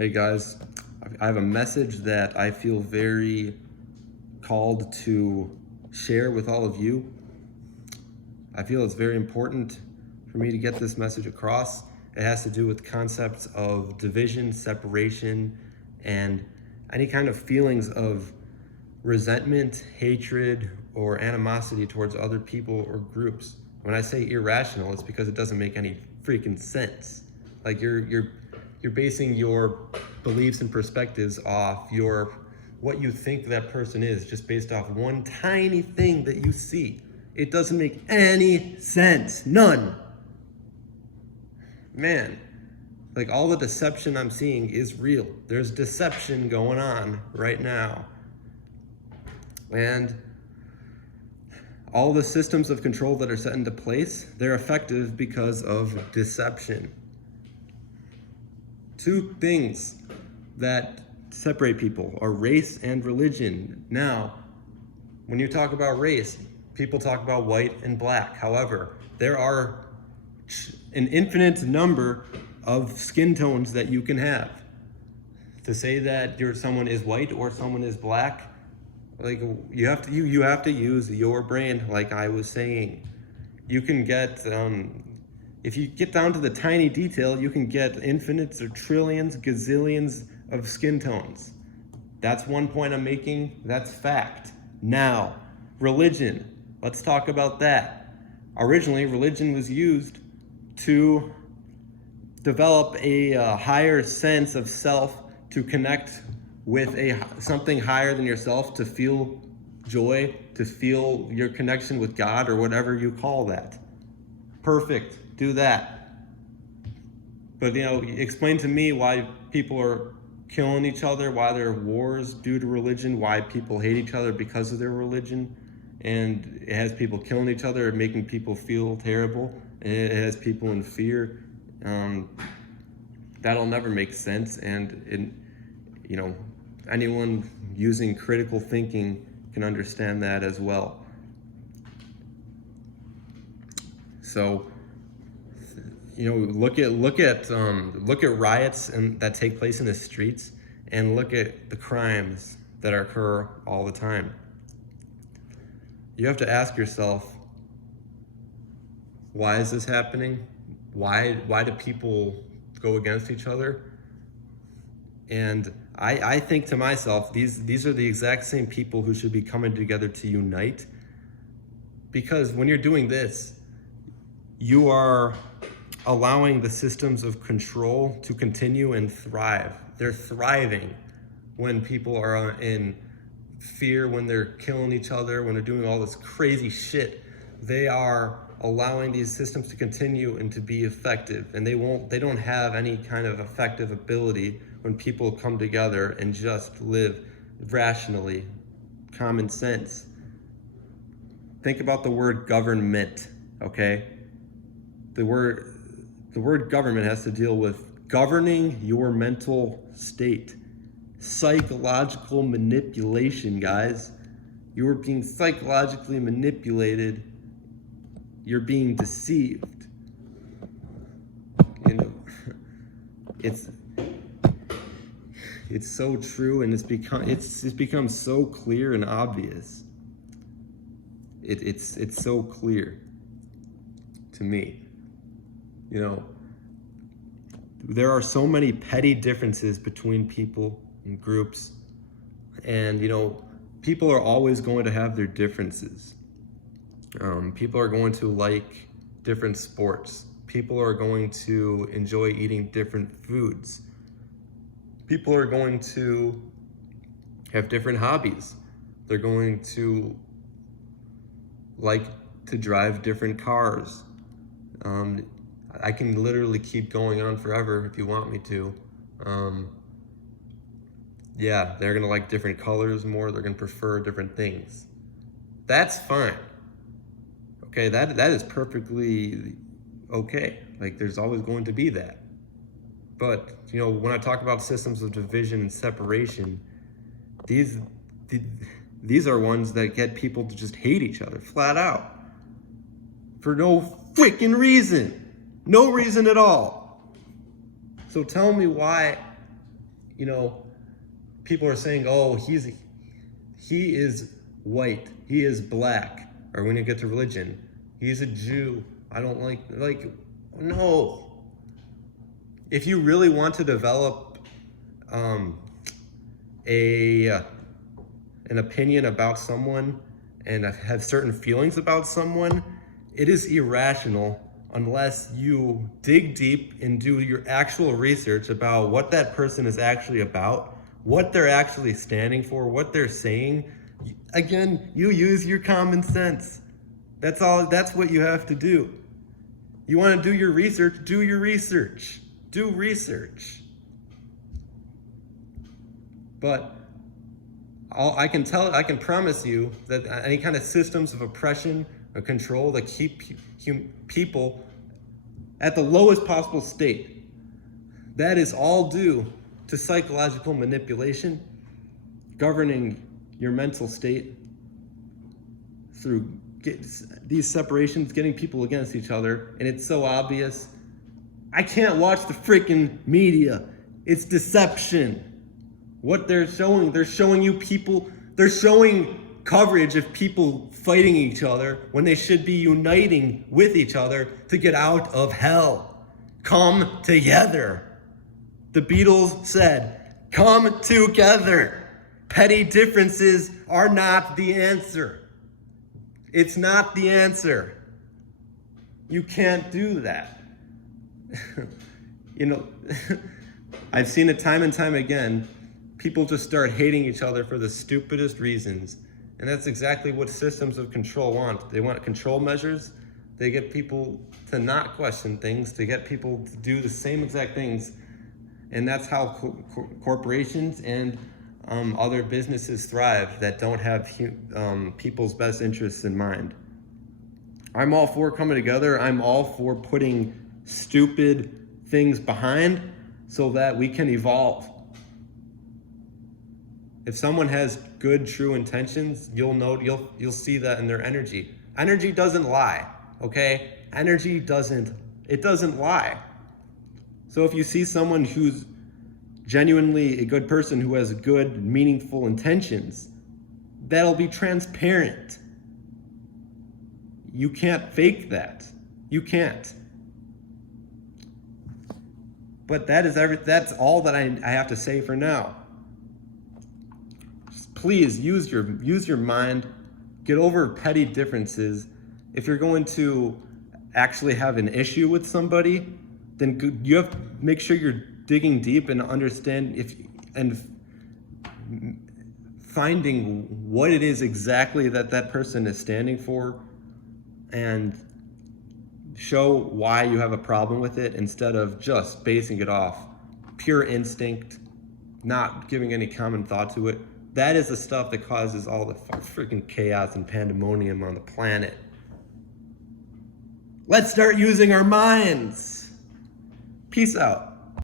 Hey guys, I have a message that I feel very called to share with all of you. I feel it's very important for me to get this message across. It has to do with concepts of division, separation, and any kind of feelings of resentment, hatred, or animosity towards other people or groups. When I say irrational, it's because it doesn't make any freaking sense. Like you're basing your beliefs and perspectives off what you think that person is just based off one tiny thing that you see. It doesn't make any sense. None. Man, like all the deception I'm seeing is real. There's deception going on right now. And all the systems of control that are set into place, they're effective because of deception. Two things that separate people are race and religion. Now, when you talk about race, people talk about white and black. However, there are an infinite number of skin tones that you can have. To say that someone is white or someone is black, like you have to use your brain, like I was saying. You can get if you get down to the tiny detail, you can get infinites or trillions, gazillions of skin tones. That's one point I'm making. That's fact. Now, religion. Let's talk about that. Originally, religion was used to develop a higher sense of self, to connect with something higher than yourself, to feel joy, to feel your connection with God or whatever you call that. Perfect. Do that. But explain to me why people are killing each other, why there are wars due to religion, why people hate each other because of their religion, and it has people killing each other, making people feel terrible, and it has people in fear. That'll never make sense, and anyone using critical thinking can understand that as well. So, look at riots that take place in the streets, and look at the crimes that occur all the time. You have to ask yourself, why is this happening? Why do people go against each other? And I think to myself, these are the exact same people who should be coming together to unite. Because when you're doing this, you are allowing the systems of control to continue and thrive. They're thriving when people are in fear, when they're killing each other, when they're doing all this crazy shit. They are allowing these systems to continue and to be effective, and they don't have any kind of effective ability when people come together and just live rationally, common sense. Think about the word government, okay? The word government has to deal with governing your mental state. Psychological manipulation, guys. You are being psychologically manipulated. You're being deceived. It's so true, and it's become so clear and obvious. It's so clear to me. There are so many petty differences between people and groups, and people are always going to have their differences. People are going to like different sports. People are going to enjoy eating different foods. People are going to have different hobbies. They're going to like to drive different cars. I can literally keep going on forever if you want me to. They're gonna like different colors more. They're gonna prefer different things. That's fine. Okay, that is perfectly okay. Like, there's always going to be that. But when I talk about systems of division and separation, these are ones that get people to just hate each other flat out for no freaking reason. No reason at all. So tell me why people are saying, oh, he is white, he is black, or when you get to religion, he's a Jew. I don't like, no. If you really want to develop an opinion about someone and have certain feelings about someone, it is irrational unless you dig deep and do your actual research about what that person is actually about, what they're actually standing for, what they're saying. Again, you use your common sense. That's all. That's what you have to do. You want to do your research, do your research. Do research. But I can promise you that any kind of systems of oppression or control that keep people at the lowest possible state, that is all due to psychological manipulation, governing your mental state through these separations, getting people against each other, and it's so obvious. I can't watch the freaking media. It's deception. What they're showing you people, they're showing coverage of people fighting each other when they should be uniting with each other to get out of hell. Come together. The Beatles said, come together. Petty differences are not the answer. It's not the answer. You can't do that. I've seen it time and time again. People just start hating each other for the stupidest reasons. And that's exactly what systems of control want. They want control measures. They get people to not question things, to get people to do the same exact things. And that's how corporations and other businesses thrive that don't have people's best interests in mind. I'm all for coming together. I'm all for putting stupid things behind so that we can evolve. If someone has good, true intentions, you'll see that in their energy. Energy doesn't lie, okay? Energy doesn't lie. So if you see someone who's genuinely a good person who has good, meaningful intentions, that'll be transparent. You can't fake that. You can't. But that's all that I have to say for now. Just please use your mind. Get over petty differences. If you're going to actually have an issue with somebody, then you have to make sure you're digging deep and finding what it is exactly that person is standing for, and show why you have a problem with it instead of just basing it off pure instinct, not giving any common thought to it. That is the stuff that causes all the freaking chaos and pandemonium on the planet. Let's start using our minds. Peace out.